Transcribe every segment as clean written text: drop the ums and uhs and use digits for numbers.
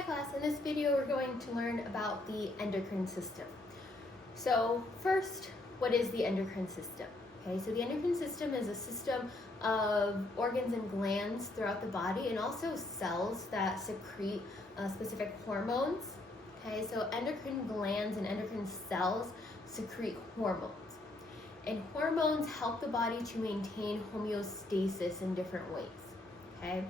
Hi class, in this video we're going to learn about the endocrine system. So first, what is the endocrine system? Okay, so the endocrine system is a system of organs and glands throughout the body and also cells that secrete specific hormones. Okay, so endocrine glands and endocrine cells secrete hormones. And hormones help the body to maintain homeostasis in different ways. Okay,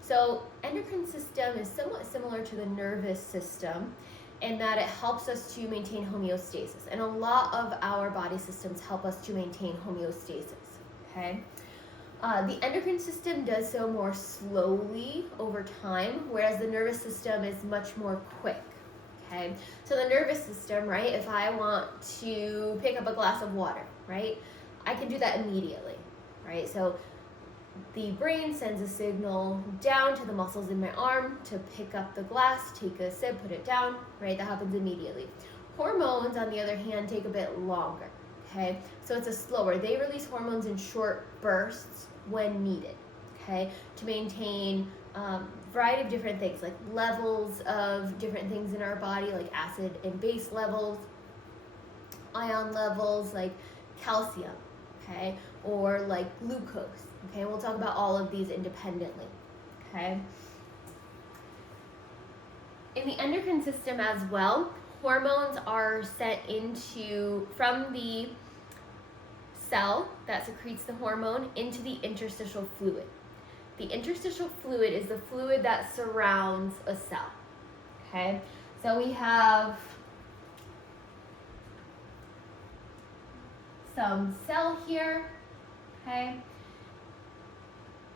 so endocrine system is somewhat similar to the nervous system in that it helps us to maintain homeostasis. And a lot of our body systems help us to maintain homeostasis. Okay, the endocrine system does so more slowly over time, whereas the nervous system is much more quick. Okay, so the nervous system, right, if I want to pick up a glass of water, right, I can do that immediately, right? So the brain sends a signal down to the muscles in my arm to pick up the glass, take a sip, put it down, right? That happens immediately. Hormones, on the other hand, take a bit longer, okay? So it's a slower. They release hormones in short bursts when needed, okay? To maintain a variety of different things, like levels of different things in our body, like acid and base levels, ion levels, like calcium, okay? Or like glucose, okay? We'll talk about all of these independently, okay? In the endocrine system as well, hormones are sent from the cell that secretes the hormone into the interstitial fluid. The interstitial fluid is the fluid that surrounds a cell, okay? So we have some cell here, okay?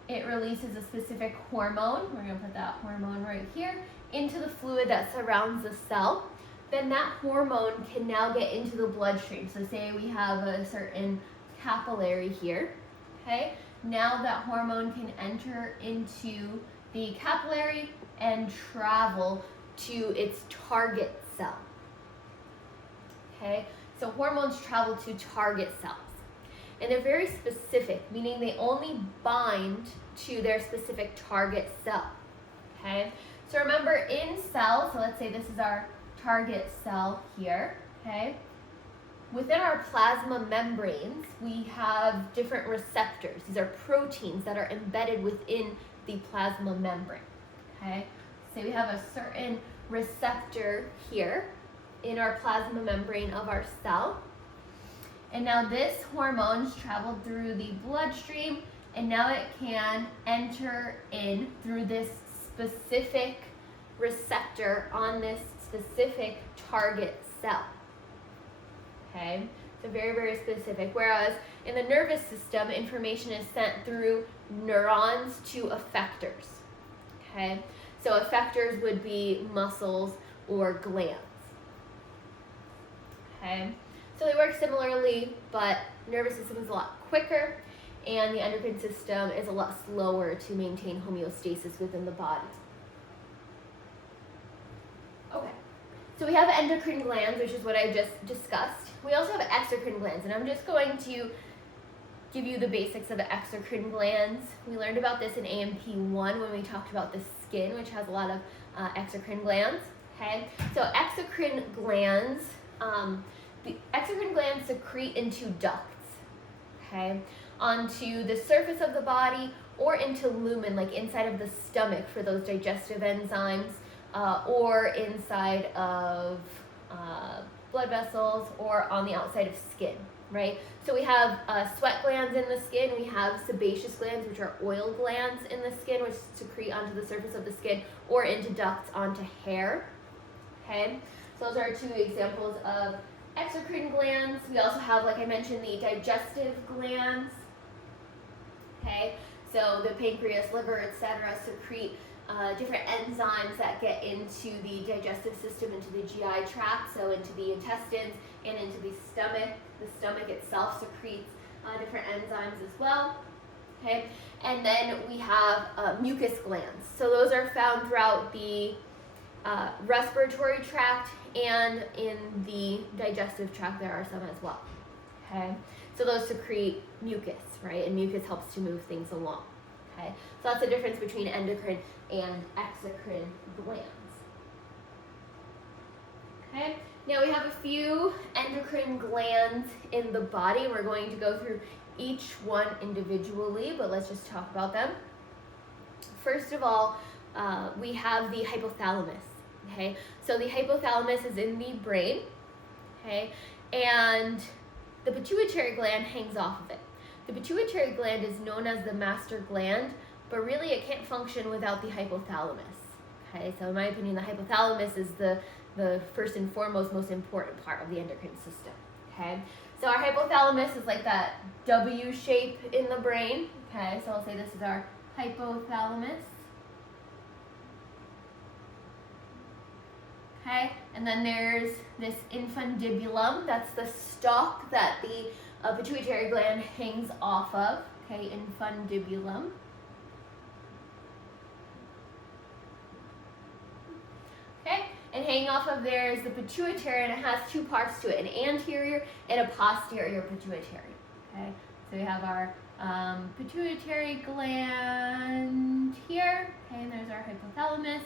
It releases a specific hormone. We're going to put that hormone right here into the fluid that surrounds the cell. Then that hormone can now get into the bloodstream. So say we have a certain capillary here, okay? Now that hormone can enter into the capillary and travel to its target cell, okay? So hormones travel to target cells. And they're very specific, meaning they only bind to their specific target cell, okay? So remember, in cells, so let's say this is our target cell here, okay? Within our plasma membranes, we have different receptors. These are proteins that are embedded within the plasma membrane, okay? So we have a certain receptor here in our plasma membrane of our cell. And now this hormone's traveled through the bloodstream, and now it can enter in through this specific receptor on this specific target cell. Okay, so very, very specific. Whereas in the nervous system, information is sent through neurons to effectors. Okay, so effectors would be muscles or glands. Okay, so they work similarly, but nervous system is a lot quicker, and the endocrine system is a lot slower to maintain homeostasis within the body. Okay, so we have endocrine glands, which is what I just discussed. We also have exocrine glands, and I'm just going to give you the basics of the exocrine glands. We learned about this in AMP1 when we talked about the skin, which has a lot of exocrine glands. Okay, so exocrine glands, the exocrine glands secrete into ducts, okay, onto the surface of the body or into lumen, like inside of the stomach for those digestive enzymes, or inside of blood vessels, or on the outside of skin, right? So we have sweat glands in the skin, we have sebaceous glands, which are oil glands in the skin, which secrete onto the surface of the skin or into ducts onto hair, okay? So those are two examples of exocrine glands. We also have, like I mentioned, the digestive glands, okay? So the pancreas, liver, etc. secrete different enzymes that get into the digestive system, into the GI tract, so into the intestines and into the stomach. The stomach itself secretes different enzymes as well, okay? And then we have mucus glands. So those are found throughout the respiratory tract, and in the digestive tract there are some as well, okay? So those secrete mucus, right? And mucus helps to move things along, okay? So that's the difference between endocrine and exocrine glands. Okay, now we have a few endocrine glands in the body. We're going to go through each one individually, but let's just talk about them. First of all, we have the hypothalamus. Okay, so the hypothalamus is in the brain. Okay, and the pituitary gland hangs off of it. The pituitary gland is known as the master gland, but really it can't function without the hypothalamus. Okay, so in my opinion, the hypothalamus is the first and foremost most important part of the endocrine system. Okay, so our hypothalamus is like that W shape in the brain. Okay, so I'll say this is our hypothalamus. Okay, and then there's this infundibulum. That's the stalk that the pituitary gland hangs off of. Okay, infundibulum. Okay, and hanging off of there is the pituitary, and it has two parts to it, an anterior and a posterior pituitary. Okay, so we have our pituitary gland here. Okay, and there's our hypothalamus.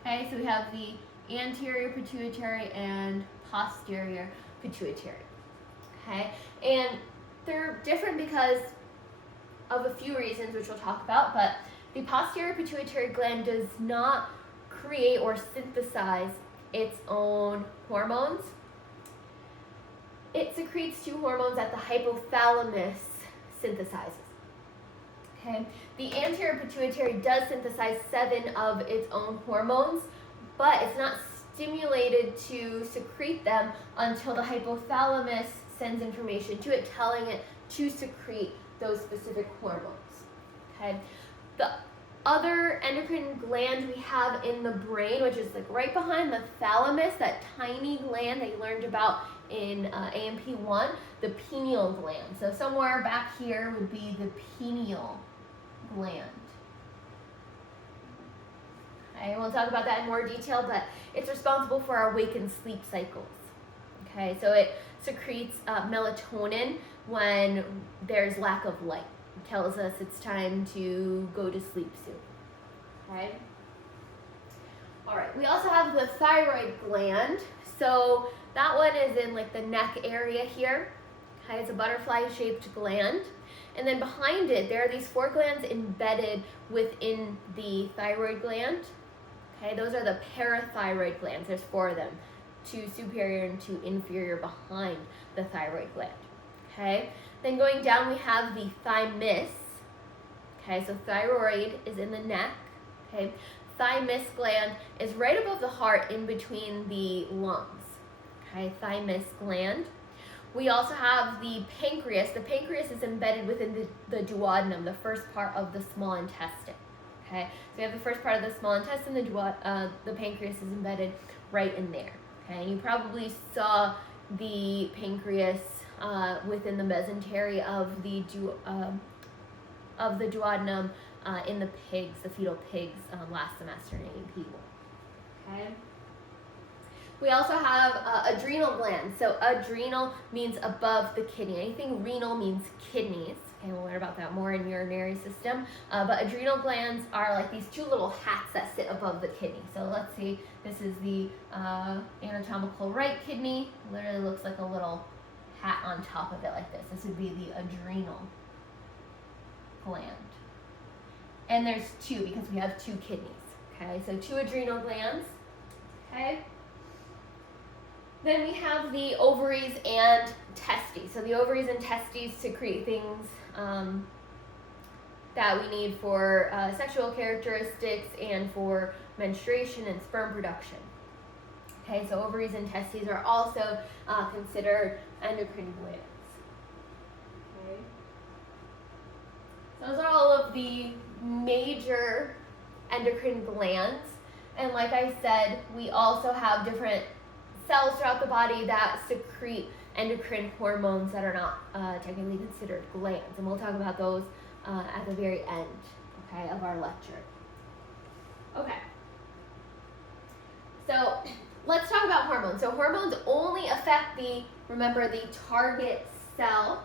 Okay, so we have the anterior pituitary and posterior pituitary. Okay, and they're different because of a few reasons, which we'll talk about, but the posterior pituitary gland does not create or synthesize its own hormones. It secretes two hormones that the hypothalamus synthesizes. Okay, the anterior pituitary does synthesize 7 of its own hormones, but it's not stimulated to secrete them until the hypothalamus sends information to it telling it to secrete those specific hormones. Okay, the other endocrine gland we have in the brain, which is like right behind the thalamus, that tiny gland that you learned about in AMP 1, the pineal gland. So somewhere back here would be the pineal gland. Okay, we'll talk about that in more detail, but it's responsible for our wake and sleep cycles. Okay, so it secretes melatonin when there's lack of light. It tells us it's time to go to sleep soon. Okay. All right, we also have the thyroid gland. So that one is in like the neck area here. Okay, it's a butterfly-shaped gland. And then behind it, there are these 4 glands embedded within the thyroid gland. Okay, those are the parathyroid glands. There's 4 of them, 2 superior and 2 inferior behind the thyroid gland. Okay, then going down, we have the thymus. Okay, so thyroid is in the neck. Okay, thymus gland is right above the heart in between the lungs. Okay, thymus gland. We also have the pancreas. The pancreas is embedded within the duodenum, the first part of the small intestine. Okay, so we have the first part of the small intestine, the pancreas is embedded right in there. Okay, and you probably saw the pancreas within the mesentery of the duodenum in the pigs, the fetal pigs, last semester in AP1. Okay. We also have adrenal glands. So adrenal means above the kidney. Anything renal means kidneys. Okay, we'll learn about that more in urinary system. But adrenal glands are like these 2 little hats that sit above the kidney. So let's see, this is the anatomical right kidney. Literally looks like a little hat on top of it like this. This would be the adrenal gland. And there's 2 because we have 2 kidneys. Okay, so 2 adrenal glands. Okay. Then we have the ovaries and testes. So the ovaries and testes secrete things that we need for sexual characteristics and for menstruation and sperm production. Okay, so ovaries and testes are also considered endocrine glands. Okay. Those are all of the major endocrine glands. And like I said, we also have different cells throughout the body that secrete endocrine hormones that are not technically considered glands. And we'll talk about those at the very end, okay, of our lecture. Okay. So let's talk about hormones. So hormones only affect remember the target cell,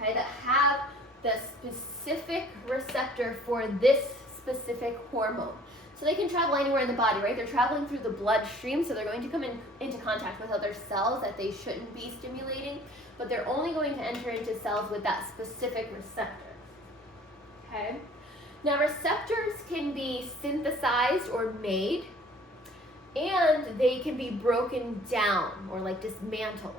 okay, that have the specific receptor for this specific hormone. So they can travel anywhere in the body, right? They're traveling through the bloodstream, so they're going to come into contact with other cells that they shouldn't be stimulating, but they're only going to enter into cells with that specific receptor. Okay? Now receptors can be synthesized or made, and they can be broken down or like dismantled,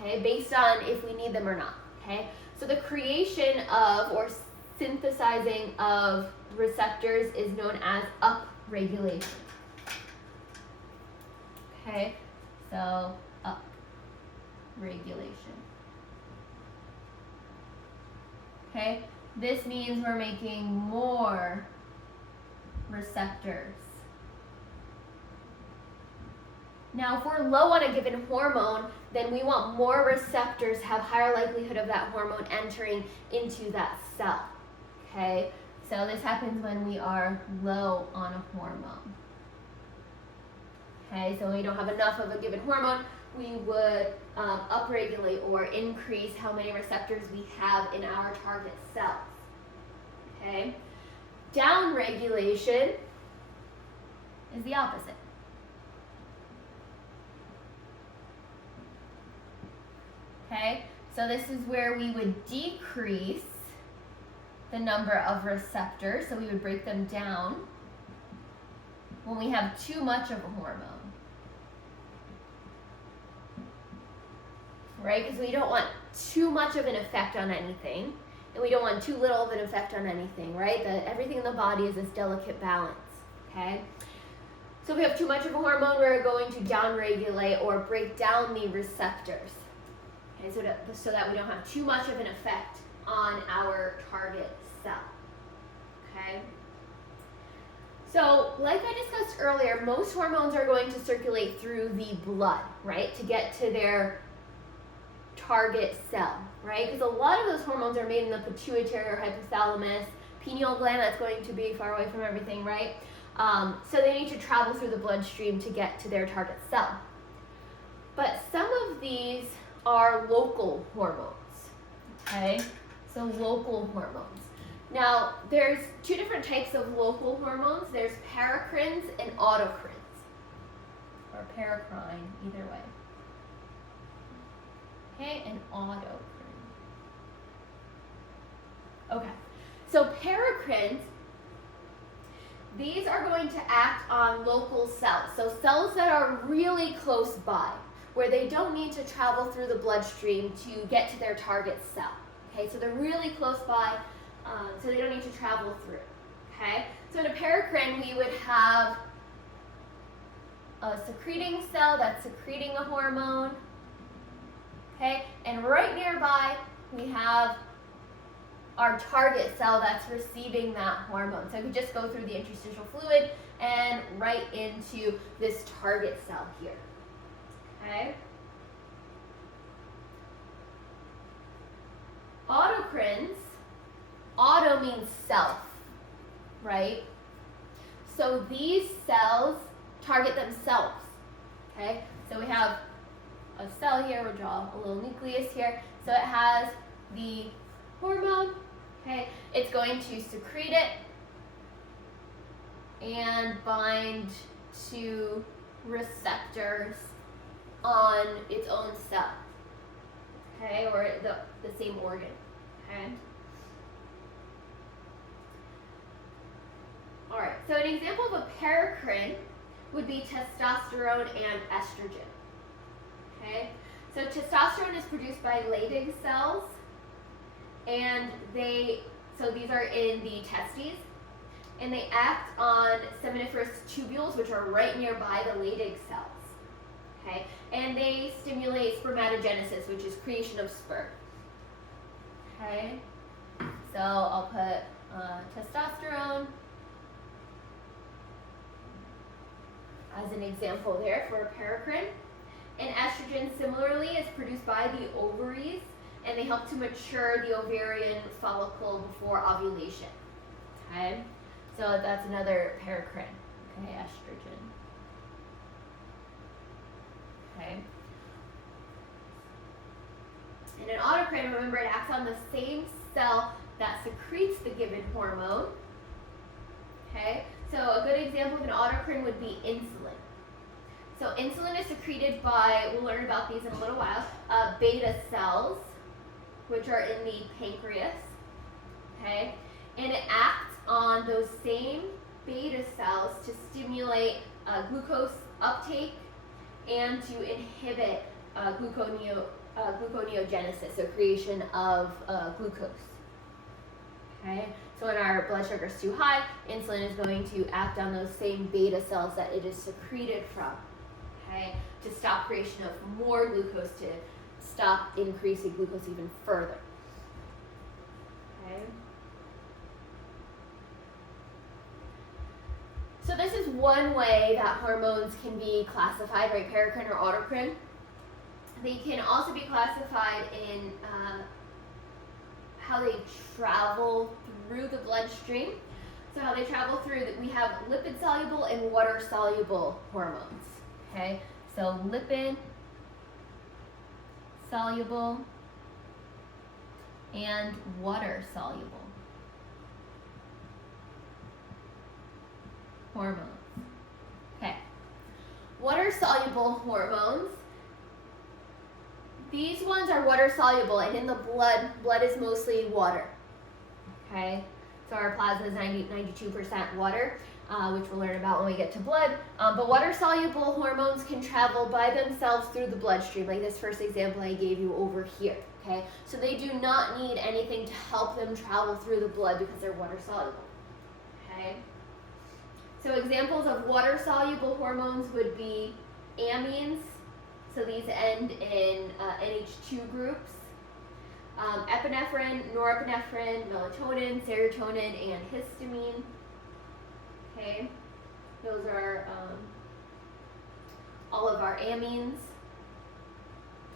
okay, based on if we need them or not, okay? So the creation of or synthesizing of receptors is known as upregulation. Okay, so upregulation. Okay, this means we're making more receptors. Now, if we're low on a given hormone, then we want more receptors, have higher likelihood of that hormone entering into that cell. Okay, so this happens when we are low on a hormone. Okay, so when we don't have enough of a given hormone, we would upregulate or increase how many receptors we have in our target cells. Okay, downregulation is the opposite. Okay, so this is where we would decrease the number of receptors, so we would break them down when we have too much of a hormone. Right, because we don't want too much of an effect on anything, and we don't want too little of an effect on anything, right? Everything in the body is this delicate balance, okay? So if we have too much of a hormone, we're going to downregulate or break down the receptors, okay, so that we don't have too much of an effect on our target cell, okay? So, like I discussed earlier, most hormones are going to circulate through the blood, right, to get to their target cell, right? Because a lot of those hormones are made in the pituitary or hypothalamus, pineal gland, that's going to be far away from everything, right? So they need to travel through the bloodstream to get to their target cell. But some of these are local hormones, okay? So local hormones. Now, there's two different types of local hormones. There's paracrines and autocrines, or paracrine, either way. Okay, and autocrine. Okay, so paracrines, these are going to act on local cells. So cells that are really close by, where they don't need to travel through the bloodstream to get to their target cell. Okay, so they're really close by, so they don't need to travel through. Okay, so in a paracrine, we would have a secreting cell that's secreting a hormone. Okay, and right nearby, we have our target cell that's receiving that hormone. So we just go through the interstitial fluid and right into this target cell here. Okay. Autocrines, auto means self, right? So these cells target themselves, okay? So we have a cell here, we'll draw a little nucleus here. So it has the hormone, okay? It's going to secrete it and bind to receptors on its own cell, okay? Or the same organ, okay? All right, so an example of a paracrine would be testosterone and estrogen. Okay, so testosterone is produced by Leydig cells, and so these are in the testes, and they act on seminiferous tubules, which are right nearby the Leydig cells. Okay, and they stimulate spermatogenesis, which is creation of sperm. Okay, so I'll put testosterone as an example there for a paracrine. And estrogen, similarly, is produced by the ovaries, and they help to mature the ovarian follicle before ovulation. Okay, so that's another paracrine. Okay, estrogen. Okay. And an autocrine, remember, it acts on the same cell that secretes the given hormone. Okay, so a good good example of an autocrine would be insulin. So insulin is secreted by, we'll learn about these in a little while, beta cells, which are in the pancreas, okay? And it acts on those same beta cells to stimulate glucose uptake and to inhibit gluconeogenesis, so creation of glucose. Okay, so when our blood sugar is too high, insulin is going to act on those same beta cells that it is secreted from, okay, to stop creation of more glucose, to stop increasing glucose even further. Okay. So this is one way that hormones can be classified, right, paracrine or autocrine. They can also be classified in how they travel through the bloodstream. So how they travel through, we have lipid soluble and water soluble hormones. Okay, so lipid soluble and water soluble hormones. Okay, water soluble hormones. These ones are water soluble, and in the blood is mostly water. Okay, so our plasma is 92% water, which we'll learn about when we get to blood. But water soluble hormones can travel by themselves through the bloodstream, like this first example I gave you over here. Okay, so they do not need anything to help them travel through the blood because they're water soluble. Okay, so examples of water soluble hormones would be amines. So these end in NH2 groups. Epinephrine, norepinephrine, melatonin, serotonin, and histamine. Okay, those are all of our amines.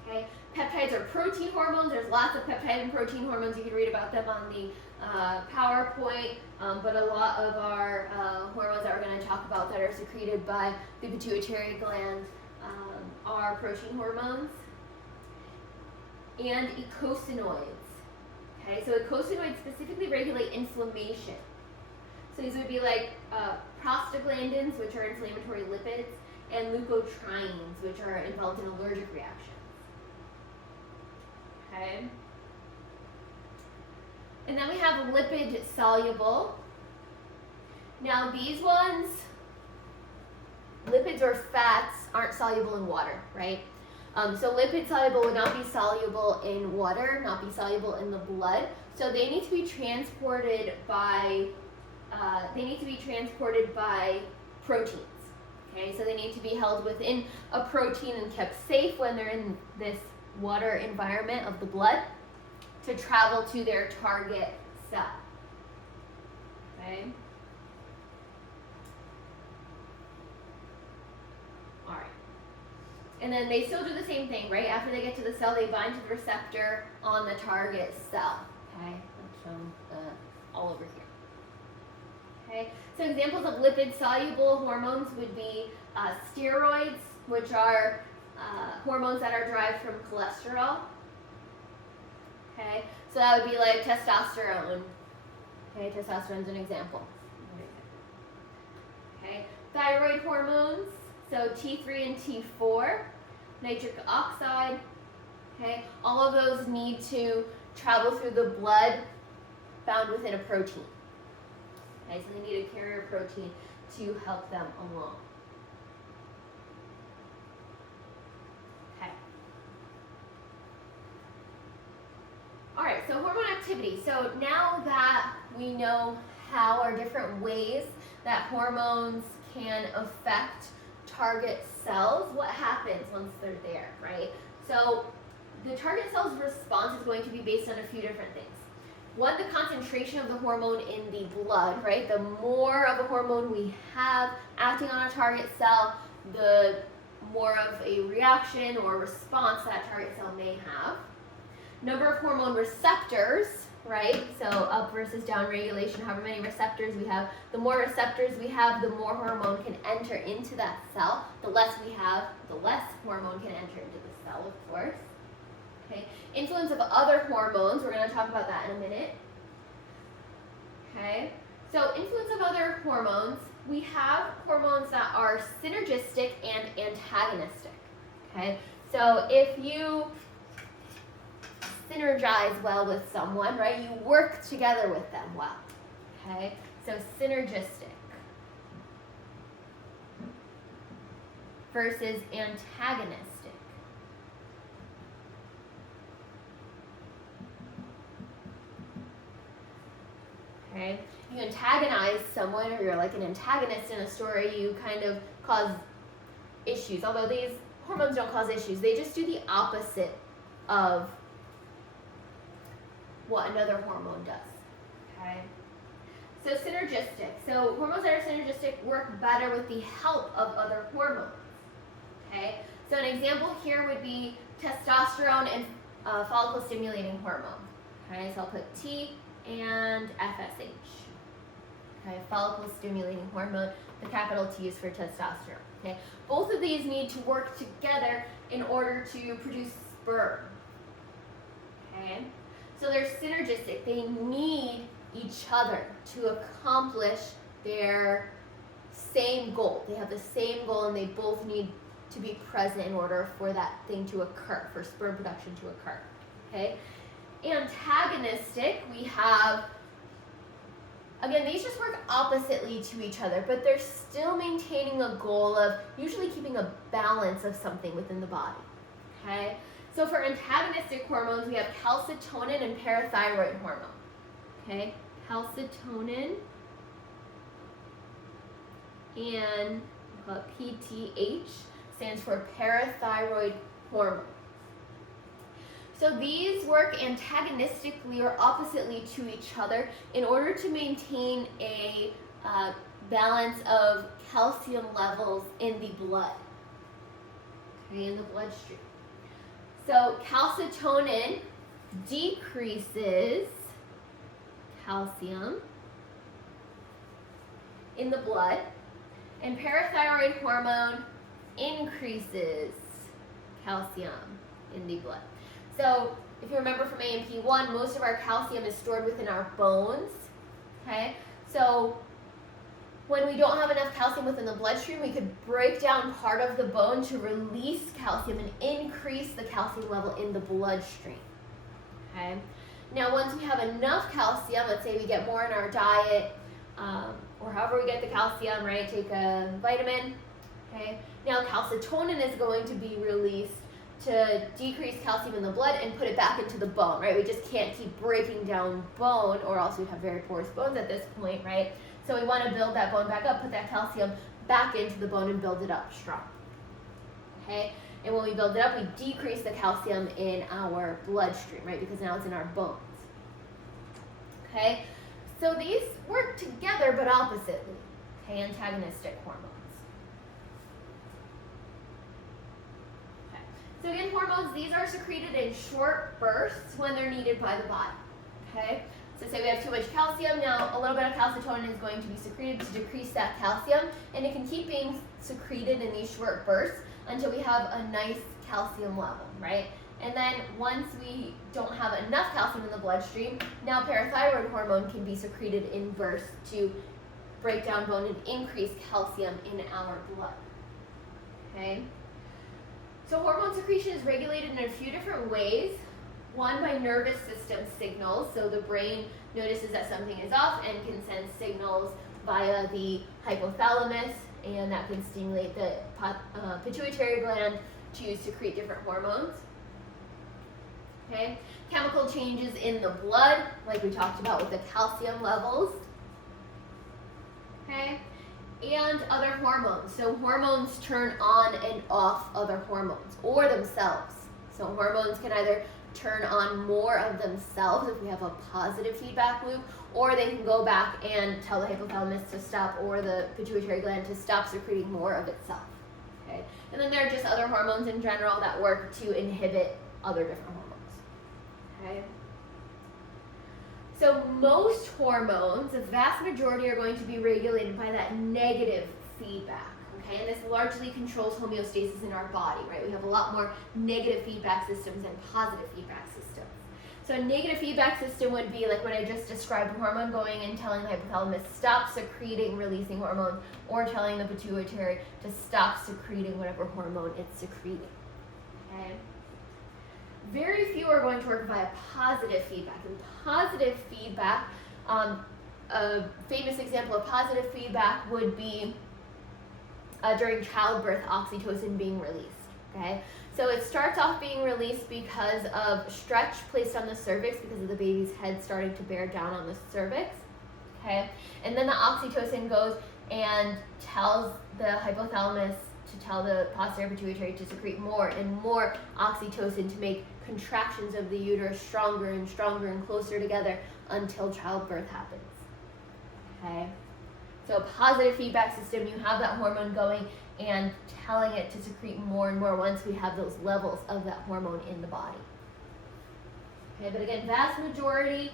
Okay, peptides are protein hormones. There's lots of peptide and protein hormones. You can read about them on the PowerPoint, but a lot of our hormones that we're going to talk about that are secreted by the pituitary gland are protein hormones. And eicosanoids. Okay, so eicosanoids specifically regulate inflammation. So these would be like prostaglandins, which are inflammatory lipids, and leukotrienes, which are involved in allergic reactions. Okay. And then we have lipid soluble. Now these ones, lipids or fats, aren't soluble in water, right? So lipid soluble would not be soluble in water, not be soluble in the blood. So they need to be transported by proteins. Okay, so they need to be held within a protein and kept safe when they're in this water environment of the blood to travel to their target cell. Okay. All right. And then they still do the same thing, right? After they get to the cell, they bind to the receptor on the target cell. Okay, that's shown all over here. Okay, so examples of lipid-soluble hormones would be steroids, which are hormones that are derived from cholesterol. Okay, so that would be like testosterone. Okay, testosterone is an example. Okay, thyroid hormones, so T3 and T4, nitric oxide. Okay, all of those need to travel through the blood found within a protein. Okay, so they need a carrier protein to help them along. Okay. All right, so hormone activity. So now that we know how or different ways that hormones can affect target cells, what happens once they're there, right? So the target cell's response is going to be based on a few different things. One, the concentration of the hormone in the blood, right? The more of a hormone we have acting on a target cell, the more of a reaction or response that target cell may have. Number of hormone receptors, right? So up versus down regulation, however many receptors we have. The more receptors we have, the more hormone can enter into that cell. The less we have, the less hormone can enter into the cell, of course. Okay. Influence of other hormones, we're going to talk about that in a minute. Okay, So influence of other hormones, we have hormones that are synergistic and antagonistic, okay? So if you synergize well with someone, right, you work together with them well, okay? So synergistic versus antagonistic. Okay? You antagonize someone, or you're like an antagonist in a story, you kind of cause issues. Although these hormones don't cause issues, they just do the opposite of what another hormone does. Okay? So synergistic. So hormones that are synergistic work better with the help of other hormones. Okay? So an example here would be testosterone and follicle stimulating hormone. Okay, so I'll put T and FSH. Okay, follicle stimulating hormone. The capital T is for testosterone. Okay, both of these need to work together in order to produce sperm. Okay, so they're synergistic. They need each other to accomplish their same goal. They have the same goal, and they both need to be present in order for that thing to occur, for sperm production to occur. Okay. Antagonistic, we have, again, these just work oppositely to each other, but they're still maintaining a goal of usually keeping a balance of something within the body. Okay? So for antagonistic hormones, we have calcitonin and parathyroid hormone. Okay? Calcitonin and PTH stands for parathyroid hormone. So these work antagonistically or oppositely to each other in order to maintain a balance of calcium levels in the blood, okay, in the bloodstream. So calcitonin decreases calcium in the blood, and parathyroid hormone increases calcium in the blood. So if you remember from A&P1, most of our calcium is stored within our bones, okay? So when we don't have enough calcium within the bloodstream, we could break down part of the bone to release calcium and increase the calcium level in the bloodstream, okay? Now once we have enough calcium, let's say we get more in our diet, or however we get the calcium, right? Take a vitamin, okay? Now calcitonin is going to be released to decrease calcium in the blood and put it back into the bone, right? We just can't keep breaking down bone, or else we'd have very porous bones at this point, right? So we want to build that bone back up, put that calcium back into the bone and build it up strong, okay? And when we build it up, we decrease the calcium in our bloodstream, right? Because now it's in our bones, okay? So these work together but oppositely, okay? Antagonistic hormones. So again, hormones, these are secreted in short bursts when they're needed by the body, okay? So say we have too much calcium, now a little bit of calcitonin is going to be secreted to decrease that calcium, and it can keep being secreted in these short bursts until we have a nice calcium level, right? And then once we don't have enough calcium in the bloodstream, now parathyroid hormone can be secreted in bursts to break down bone and increase calcium in our blood, okay? So hormone secretion is regulated in a few different ways. One, by nervous system signals. So the brain notices that something is off and can send signals via the hypothalamus, and that can stimulate the pituitary gland to secrete different hormones. Okay, chemical changes in the blood, like we talked about with the calcium levels. Okay. And other hormones. So hormones turn on and off other hormones, or themselves. So hormones can either turn on more of themselves if we have a positive feedback loop, or they can go back and tell the hypothalamus to stop, or the pituitary gland to stop secreting more of itself. Okay? And then there are just other hormones in general that work to inhibit other different hormones. Okay? So most hormones, the vast majority, are going to be regulated by that negative feedback, okay? And this largely controls homeostasis in our body, right? We have a lot more negative feedback systems than positive feedback systems. So a negative feedback system would be like what I just described, a hormone going and telling the hypothalamus stop secreting releasing hormones, or telling the pituitary to stop secreting whatever hormone it's secreting. Okay? Very few are going to work via positive feedback. And positive feedback, a famous example of positive feedback would be during childbirth, oxytocin being released. Okay? So it starts off being released because of stretch placed on the cervix, because of the baby's head starting to bear down on the cervix. Okay? And then the oxytocin goes and tells the hypothalamus to tell the posterior pituitary to secrete more and more oxytocin to make contractions of the uterus stronger and stronger and closer together until childbirth happens. Okay? So a positive feedback system, you have that hormone going and telling it to secrete more and more once we have those levels of that hormone in the body. Okay, but again, vast majority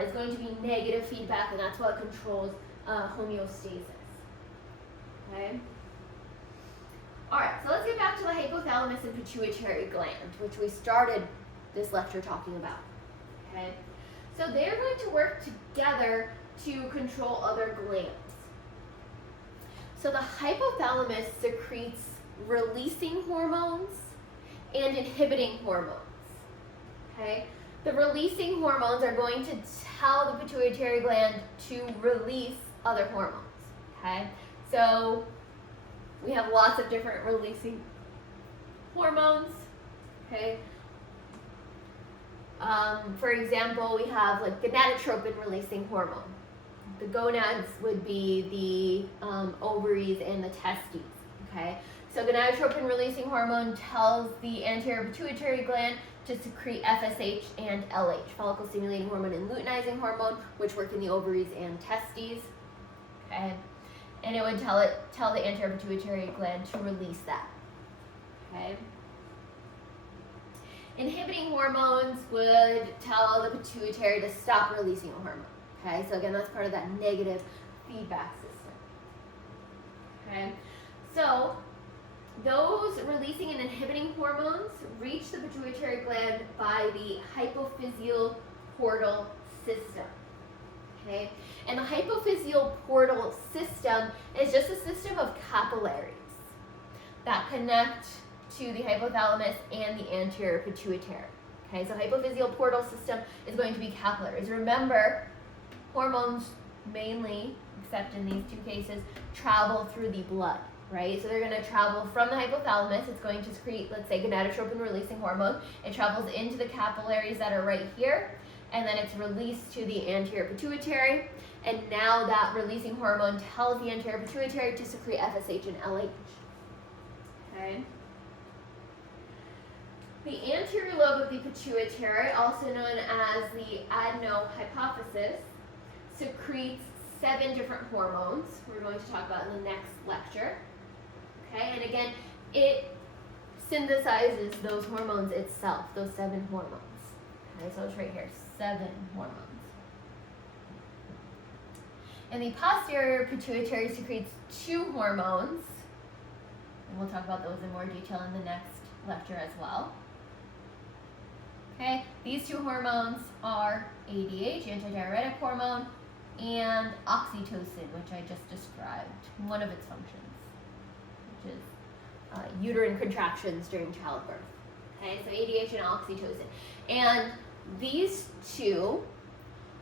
is going to be negative feedback, and that's what controls homeostasis. Okay? All right, so let's get back to the hypothalamus and pituitary gland, which we started this lecture talking about. Okay? So they're going to work together to control other glands. So the hypothalamus secretes releasing hormones and inhibiting hormones. Okay? The releasing hormones are going to tell the pituitary gland to release other hormones. Okay? So we have lots of different releasing hormones. Okay? For example, we have like gonadotropin releasing hormone. The gonads would be the ovaries and the testes. Okay? So gonadotropin releasing hormone tells the anterior pituitary gland to secrete FSH and LH, follicle stimulating hormone and luteinizing hormone, which work in the ovaries and testes. Okay? And it would tell the anterior pituitary gland to release that. Okay? Inhibiting hormones would tell the pituitary to stop releasing a hormone. Okay, so again, that's part of that negative feedback system. Okay, so those releasing and inhibiting hormones reach the pituitary gland by the hypophyseal portal system. Okay, and the hypophyseal portal system is just a system of capillaries that connect to the hypothalamus and the anterior pituitary. Okay, so hypophyseal portal system is going to be capillaries. Remember, hormones mainly, except in these two cases, travel through the blood, right? So they're going to travel from the hypothalamus. It's going to secrete, let's say, gonadotropin releasing hormone. It travels into the capillaries that are right here, and then it's released to the anterior pituitary. And now that releasing hormone tells the anterior pituitary to secrete FSH and LH. Okay? The anterior lobe of the pituitary, also known as the adenohypophysis, secretes 7 different hormones we're going to talk about in the next lecture. Okay, and again, it synthesizes those hormones itself, those 7 hormones. Okay, so it's right here, 7 hormones. And the posterior pituitary secretes 2 hormones, and we'll talk about those in more detail in the next lecture as well. Okay, these 2 hormones are ADH, antidiuretic hormone, and oxytocin, which I just described, one of its functions, which is uterine contractions during childbirth. Okay, so ADH and oxytocin. And these 2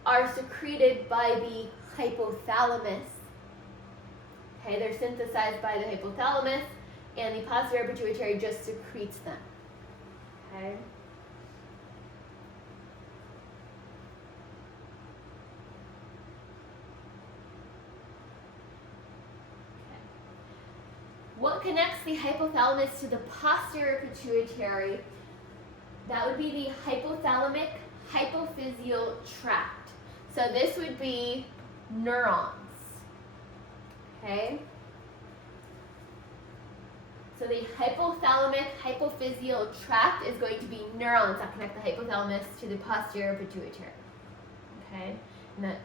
are secreted by the hypothalamus. Okay, they're synthesized by the hypothalamus, and the posterior pituitary just secretes them. Okay. What connects the hypothalamus to the posterior pituitary? That would be the hypothalamic hypophyseal tract. So this would be neurons. Okay? So the hypothalamic hypophyseal tract is going to be neurons that connect the hypothalamus to the posterior pituitary. Okay? And that,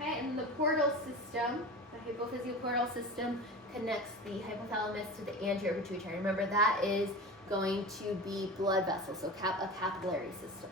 okay, and the portal system, the hypophyseal portal system, connects the hypothalamus to the anterior pituitary. Remember, that is going to be blood vessels, so a capillary system.